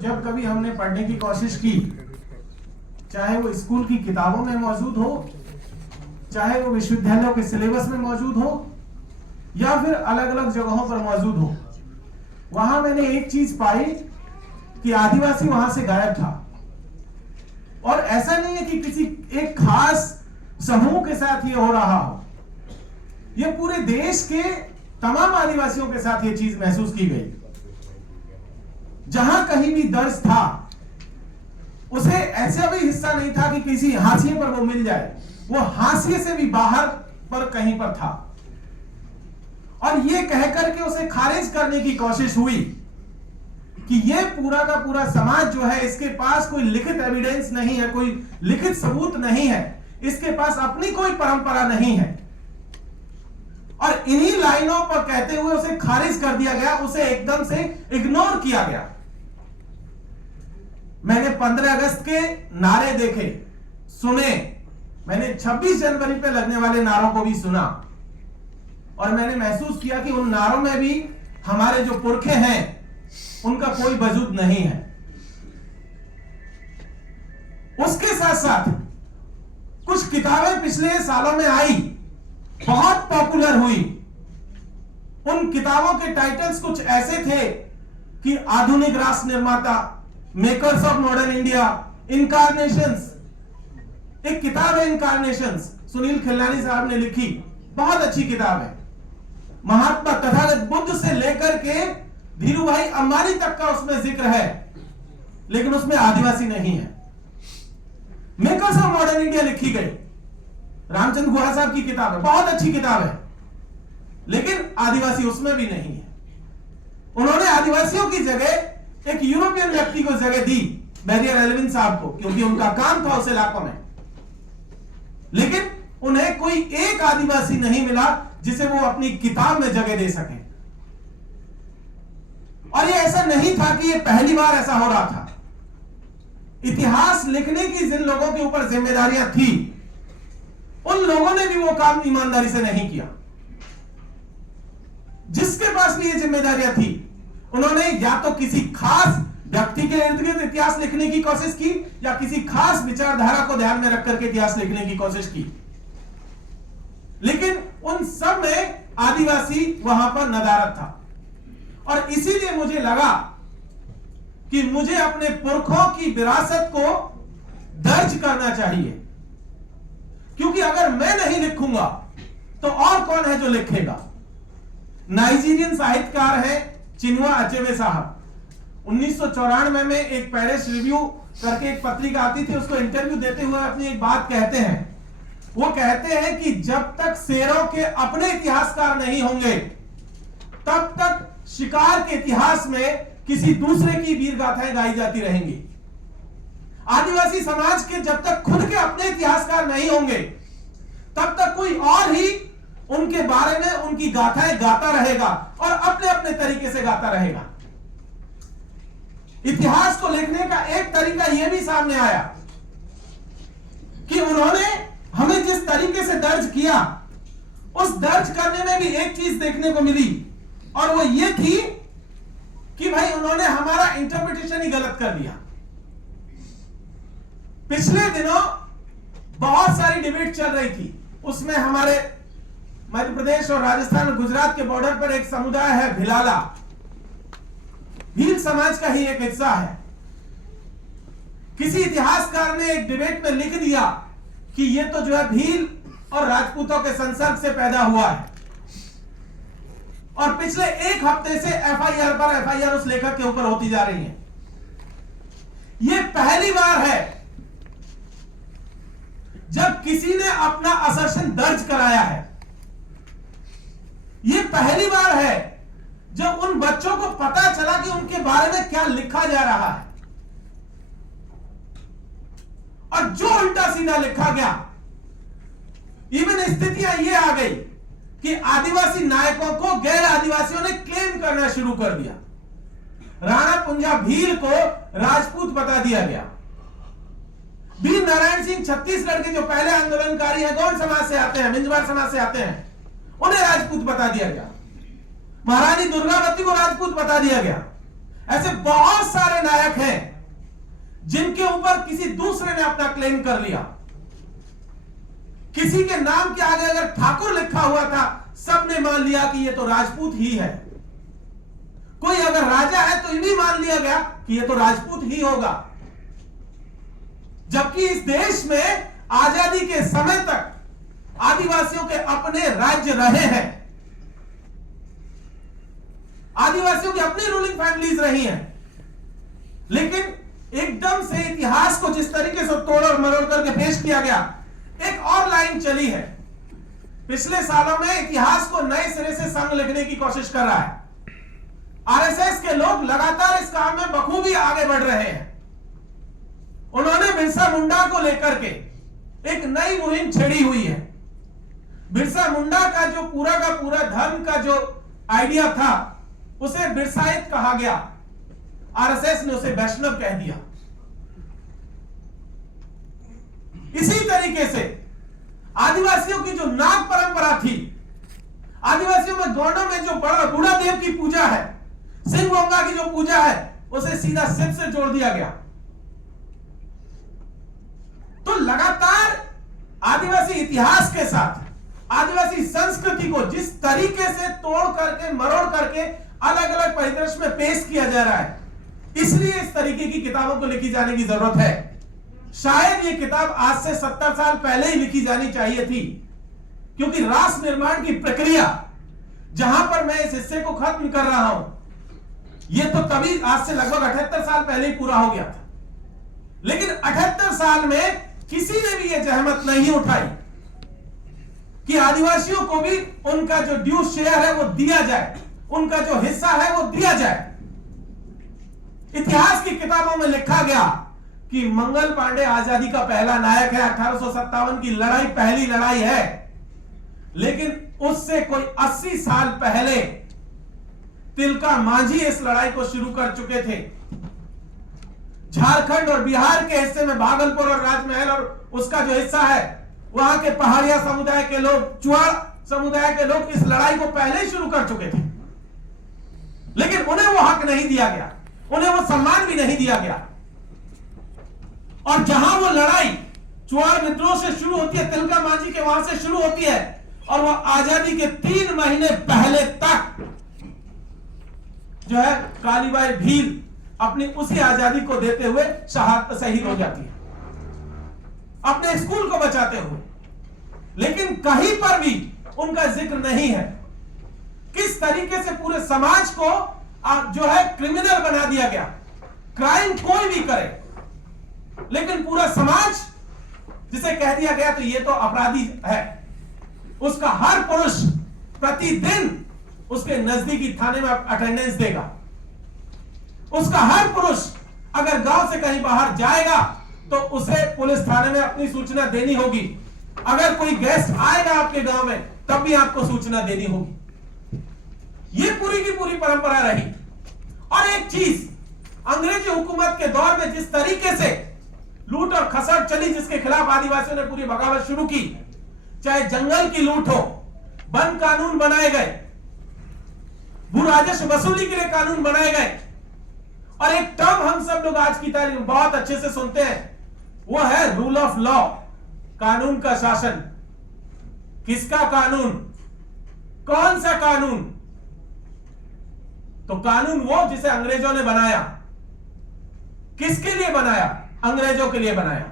जब कभी हमने पढ़ने की कोशिश की, चाहे वो स्कूल की किताबों में मौजूद हो, चाहे वो विश्वविद्यालयों के सिलेबस में मौजूद हो, या फिर अलग अलग जगहों पर मौजूद हो, वहां मैंने एक चीज पाई कि आदिवासी वहां से गायब था। और ऐसा नहीं है कि किसी एक खास समूह के साथ ये हो रहा हो, ये पूरे देश के तमाम आदिवासियों के साथ ये चीज महसूस की गई। जहां कहीं भी दर्ज था, उसे ऐसा भी हिस्सा नहीं था कि किसी हाशिए पर वो मिल जाए, वो हाशिए से भी बाहर पर कहीं पर था। और ये कहकर के उसे खारिज करने की कोशिश हुई कि ये पूरा का पूरा समाज जो है, इसके पास कोई लिखित एविडेंस नहीं है, कोई लिखित सबूत नहीं है, इसके पास अपनी कोई परंपरा नहीं है। और इन्हीं लाइनों पर कहते हुए उसे खारिज कर दिया गया, उसे एकदम से इग्नोर किया गया। मैंने 15 अगस्त के नारे देखे, सुने, मैंने 26 जनवरी पे लगने वाले नारों को भी सुना, और मैंने महसूस किया कि उन नारों में भी हमारे जो पुरखे हैं उनका कोई वजूद नहीं है। उसके साथ साथ कुछ किताबें पिछले सालों में आई, बहुत पॉपुलर हुई। उन किताबों के टाइटल्स कुछ ऐसे थे कि आधुनिक राष्ट्र निर्माता, makers of modern India, incarnations. एक किताब है इनकारनेशंस, सुनील खिल्लानी साहब ने लिखी, बहुत अच्छी किताब है। महात्मा तथागत बुद्ध से लेकर के धीरू भाई अंबानी तक का उसमें जिक्र है, लेकिन उसमें आदिवासी नहीं है। मेकर्स ऑफ मॉडर्न इंडिया लिखी गई, रामचंद्र गुहा साहब की किताब है, बहुत अच्छी किताब है, लेकिन आदिवासी उसमें भी नहीं है। उन्होंने आदिवासियों की जगह एक यूरोपियन व्यक्ति को जगह दी, बैरियर एल्विन साहब को, क्योंकि उनका काम था उस इलाकों में। लेकिन उन्हें कोई एक आदिवासी नहीं मिला जिसे वो अपनी किताब में जगह दे सके। और ये ऐसा नहीं था कि ये पहली बार ऐसा हो रहा था। इतिहास लिखने की जिन लोगों के ऊपर जिम्मेदारियां थी, उन लोगों ने भी वो काम ईमानदारी से नहीं किया। जिसके पास भी ये जिम्मेदारियां थी, उन्होंने या तो किसी खास व्यक्ति के इर्द गिर्द इतिहास लिखने की कोशिश की, या किसी खास विचारधारा को ध्यान में रखकर के इतिहास लिखने की कोशिश की, लेकिन उन सब में आदिवासी वहां पर नदारद था। और इसीलिए मुझे लगा कि मुझे अपने पुरखों की विरासत को दर्ज करना चाहिए, क्योंकि अगर मैं नहीं लिखूंगा तो और कौन है जो लिखेगा। नाइजीरियन साहित्यकार हैं चिनुआ अचेबे साहब। 1994 में एक पेरिस रिव्यू करके एक पत्रिका आती थी, उसको इंटरव्यू देते हुए अपनी एक बात कहते हैं। वो कहते हैं कि जब तक शेरों के अपने इतिहासकार नहीं होंगे, तब तक शिकार के इतिहास में किसी दूसरे की वीर गाथाएं गाई जाती रहेंगी। आदिवासी समाज के जब तक खुद के अपने इतिहासकार नहीं होंगे, तब तक कोई और ही उनके बारे में उनकी गाथाएं गाता रहेगा और अपने अपने तरीके से गाता रहेगा। इतिहास को लिखने का एक तरीका यह भी सामने आया कि उन्होंने हमें जिस तरीके से दर्ज किया, उस दर्ज करने में भी एक चीज देखने को मिली, और वो ये थी कि भाई उन्होंने हमारा इंटरप्रिटेशन ही गलत कर दिया। पिछले दिनों बहुत सारी डिबेट चल रही थी, उसमें हमारे मध्य प्रदेश और राजस्थान और गुजरात के बॉर्डर पर एक समुदाय है भिलाला, भील समाज का ही एक हिस्सा है। किसी इतिहासकार ने एक डिबेट में लिख दिया कि ये तो जो है भील और राजपूतों के संसर्ग से पैदा हुआ है, और पिछले एक हफ्ते से एफआईआर पर एफआईआर उस लेखक के ऊपर होती जा रही है। यह पहली बार है जब किसी ने अपना असर्शन दर्ज कराया है। यह पहली बार है जब उन बच्चों को पता चला कि उनके बारे में क्या लिखा जा रहा है, और जो उल्टा सीधा लिखा गया। इवन स्थितियां यह आ गई कि आदिवासी नायकों को गैर आदिवासियों ने क्लेम करना शुरू कर दिया। राणा पुंजा भील को राजपूत बता दिया गया। वीर नारायण सिंह छत्तीसगढ़ के जो पहले आंदोलनकारी हैं, गौड़ समाज से आते हैं, मिंजवार समाज से आते हैं, उन्हें राजपूत बता दिया गया। महारानी दुर्गावती को राजपूत बता दिया गया। ऐसे बहुत सारे नायक हैं जिनके ऊपर किसी दूसरे ने अपना क्लेम कर लिया। किसी के नाम के आगे अगर ठाकुर लिखा हुआ था, सबने मान लिया कि ये तो राजपूत ही है। कोई अगर राजा है तो इन्हीं मान लिया गया कि ये तो राजपूत ही होगा। जबकि इस देश में आजादी के समय तक आदिवासियों के अपने राज्य रहे हैं, आदिवासियों की अपनी रूलिंग फैमिलीज रही हैं, लेकिन एकदम से इतिहास को जिस तरीके से तोड़ और मरोड़ करके पेश किया गया, एक और लाइन चली है। पिछले सालों में इतिहास को नए सिरे से संग लिखने की कोशिश कर रहा है। आरएसएस के लोग लगातार इस काम में बखूबी आगे बढ़ रहे हैं। उन्होंने बिरसा मुंडा को लेकर के एक नई मुहिम छेड़ी हुई है। बिरसा मुंडा का जो पूरा का पूरा धर्म का जो आइडिया था, उसे बिरसाइत कहा गया। आरएसएस ने उसे वैष्णव कह दिया। इसी तरीके से आदिवासियों की जो नाग परंपरा थी, आदिवासियों में गौड़ों में जो बड़ा बूढ़ा देव की पूजा है, सिंह बोंगा की जो पूजा है, उसे सीधा शिव से जोड़ दिया गया। तो लगातार आदिवासी इतिहास के साथ आदिवासी संस्कृति को जिस तरीके से तोड़ करके मरोड़ करके अलग अलग परिदृश्य में पेश किया जा रहा है, इसलिए इस तरीके की किताबों को लिखी जाने की जरूरत है। शायद ये किताब आज से 70 साल पहले ही लिखी जानी चाहिए थी, क्योंकि राष्ट्र निर्माण की प्रक्रिया जहां पर मैं इस हिस्से को खत्म कर रहा हूं, ये तो तभी आज से लगभग 78 साल पहले ही पूरा हो गया था। लेकिन 78 साल में किसी ने भी यह जहमत नहीं उठाई कि आदिवासियों को भी उनका जो ड्यू शेयर है वो दिया जाए, उनका जो हिस्सा है वो दिया जाए। इतिहास की किताबों में लिखा गया कि मंगल पांडे आजादी का पहला नायक है, 1857 की लड़ाई पहली लड़ाई है। लेकिन उससे कोई 80 साल पहले तिलका मांझी इस लड़ाई को शुरू कर चुके थे। झारखंड और बिहार के हिस्से में भागलपुर और राजमहल और उसका जो हिस्सा है, वहां के पहाड़िया समुदाय के लोग, चुआड़ समुदाय के लोग इस लड़ाई को पहले ही शुरू कर चुके थे। लेकिन उन्हें वो हक नहीं दिया गया, उन्हें वो सम्मान भी नहीं दिया गया। और जहां वो लड़ाई चुआड़ विद्रोह से शुरू होती है, तिलका मांझी के वहां से शुरू होती है, और वो आजादी के 3 महीने पहले तक जो है कालीबाई भील अपनी उसी आजादी को देते हुए शहीद हो जाती है, अपने स्कूल को बचाते हुए। लेकिन कहीं पर भी उनका जिक्र नहीं है। किस तरीके से पूरे समाज को जो है क्रिमिनल बना दिया गया। क्राइम कोई भी करे, लेकिन पूरा समाज जिसे कह दिया गया तो ये तो अपराधी है, उसका हर पुरुष प्रतिदिन उसके नजदीकी थाने में अटेंडेंस देगा। उसका हर पुरुष अगर गांव से कहीं बाहर जाएगा तो उसे पुलिस थाने में अपनी सूचना देनी होगी। अगर कोई गेस्ट आएगा आपके गांव में, तब भी आपको सूचना देनी होगी। ये पूरी की पूरी परंपरा रही। और एक चीज, अंग्रेजी हुकूमत के दौर में जिस तरीके से लूट और खसट चली, जिसके खिलाफ आदिवासियों ने पूरी बगावत शुरू की, चाहे जंगल की लूट हो, वन कानून बनाए गए, भू राजस्व वसूली के लिए कानून बनाए गए। और एक टर्म हम सब लोग आज की तारीख में बहुत अच्छे से सुनते हैं, वो है रूल ऑफ लॉ, कानून का शासन। किसका कानून? कौन सा कानून? तो कानून वो जिसे अंग्रेजों ने बनाया। किसके लिए बनाया? अंग्रेजों के लिए बनाया।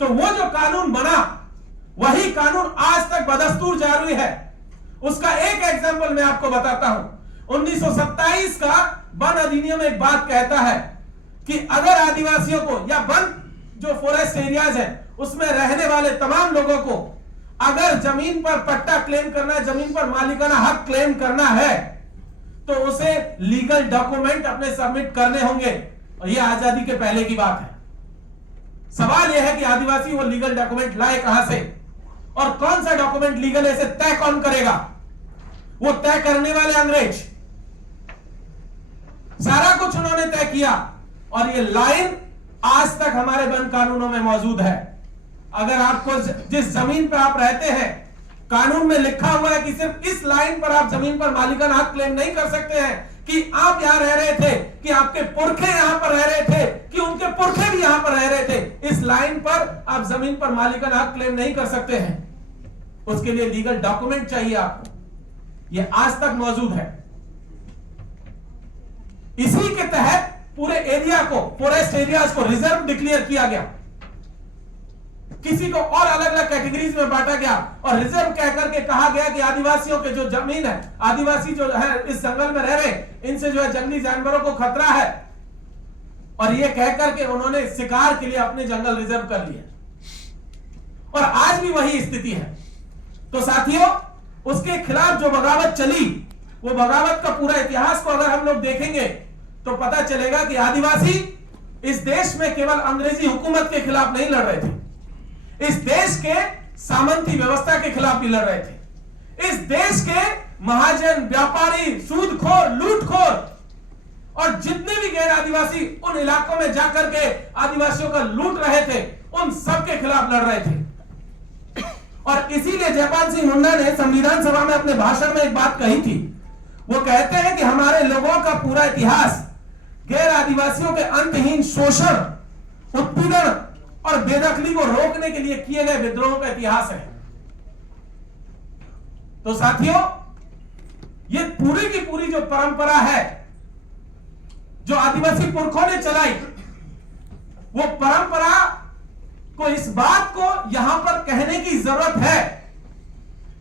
तो वो जो कानून बना, वही कानून आज तक बदस्तूर जारी है। उसका एक एग्जांपल मैं आपको बताता हूं। 1927 का वन अधिनियम एक बात कहता है कि अगर आदिवासियों को या वन जो फॉरेस्ट एरियाज है उसमें रहने वाले तमाम लोगों को अगर जमीन पर पट्टा क्लेम करना है, जमीन पर मालिकाना हक क्लेम करना है, तो उसे लीगल डॉक्यूमेंट अपने सबमिट करने होंगे। और यह आजादी के पहले की बात है। सवाल यह है कि आदिवासी वो लीगल डॉक्यूमेंट लाए कहां से, और कौन सा डॉक्यूमेंट लीगल है, इसे तय कौन करेगा? वो तय करने वाले अंग्रेज। सारा कुछ उन्होंने तय किया, और ये लाइन आज तक हमारे वन कानूनों में मौजूद है। अगर आपको जिस जमीन पर आप रहते हैं, कानून में लिखा हुआ है कि सिर्फ इस लाइन पर आप जमीन पर मालिकाना हक क्लेम नहीं कर सकते हैं, कि आप यहां रह रहे थे, कि आपके पुरखे यहां पर रह रहे थे, कि उनके पुरखे भी यहां पर रह रहे थे, इस लाइन पर आप जमीन पर मालिकाना हक क्लेम नहीं कर सकते हैं। उसके लिए लीगल डॉक्यूमेंट चाहिए आपको। यह आज तक मौजूद है। इसी के तहत पूरे एरिया को, फॉरेस्ट एरियाज को रिजर्व डिक्लेयर किया गया। किसी को और अलग अलग कैटेगरीज में बांटा गया और रिजर्व कहकर के कहा गया कि आदिवासियों के जो जमीन है, आदिवासी जो है इस जंगल में रह रहे, इनसे जो है जंगली जानवरों को खतरा है, और ये कहकर के उन्होंने शिकार के लिए अपने जंगल रिजर्व कर लिए। और आज भी वही स्थिति है। तो साथियों, उसके खिलाफ जो बगावत चली, वो बगावत का पूरा इतिहास को अगर हम लोग देखेंगे तो पता चलेगा कि आदिवासी इस देश में केवल अंग्रेजी हुकूमत के खिलाफ नहीं लड़ रहे थे, इस देश के सामंती व्यवस्था के खिलाफ भी लड़ रहे थे। इस देश के महाजन, व्यापारी, सूदखोर, लूटखोर और जितने भी गैर आदिवासी उन इलाकों में जाकर के आदिवासियों का लूट रहे थे, उन सब के खिलाफ लड़ रहे थे। और इसीलिए जयपाल सिंह मुंडा ने संविधान सभा में अपने भाषण में एक बात कही थी। वो कहते हैं कि हमारे लोगों का पूरा इतिहास गैर आदिवासियों के अंतहीन शोषण, उत्पीड़न और बेदखली को रोकने के लिए किए गए विद्रोहों का इतिहास है। तो साथियों, ये पूरी की पूरी जो परंपरा है जो आदिवासी पुरखों ने चलाई, वो परंपरा को, इस बात को यहां पर कहने की जरूरत है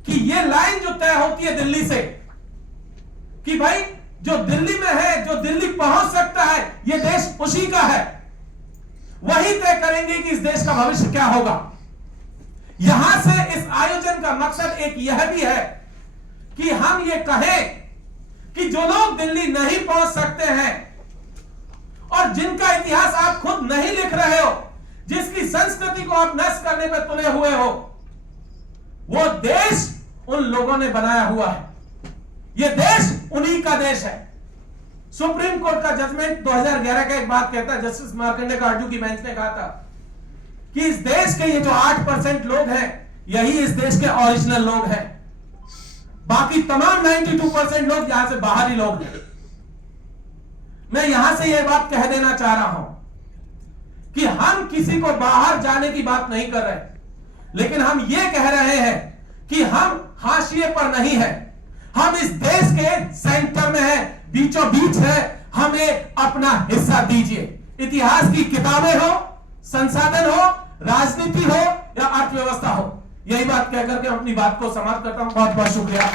कि ये लाइन जो तय होती है दिल्ली से, कि भाई जो दिल्ली में है, जो दिल्ली पहुंच सकता है, ये देश उसी का है, वही तय करेंगे कि इस देश का भविष्य क्या होगा। यहां से इस आयोजन का मकसद एक यह भी है कि हम ये कहें कि जो लोग दिल्ली नहीं पहुंच सकते हैं और जिनका इतिहास आप खुद नहीं लिख रहे हो, जिसकी संस्कृति को आप नष्ट करने पर तुले हुए हो, वो देश उन लोगों ने बनाया हुआ है। ये देश उन्हीं का देश है। सुप्रीम कोर्ट का जजमेंट 2011 का एक बात कहता है, जस्टिस मार्कंडे कार्डू की बेंच ने कहा था कि इस देश के ये जो 8% लोग हैं, यही इस देश के ओरिजिनल लोग हैं, बाकी तमाम 92% लोग यहां से बाहरी लोग हैं। मैं यहां से यह बात कह देना चाह रहा हूं कि हम किसी को बाहर जाने की बात नहीं कर रहे, लेकिन हम यह कह रहे हैं कि हम हाशिए पर नहीं है, हम इस देश के सेंटर में है, बीचों बीच है। हमें अपना हिस्सा दीजिए। इतिहास की किताबें हो, संसाधन हो, राजनीति हो या अर्थव्यवस्था हो, यही बात कहकर के अपनी बात को समाप्त करता हूं। बहुत बहुत शुक्रिया।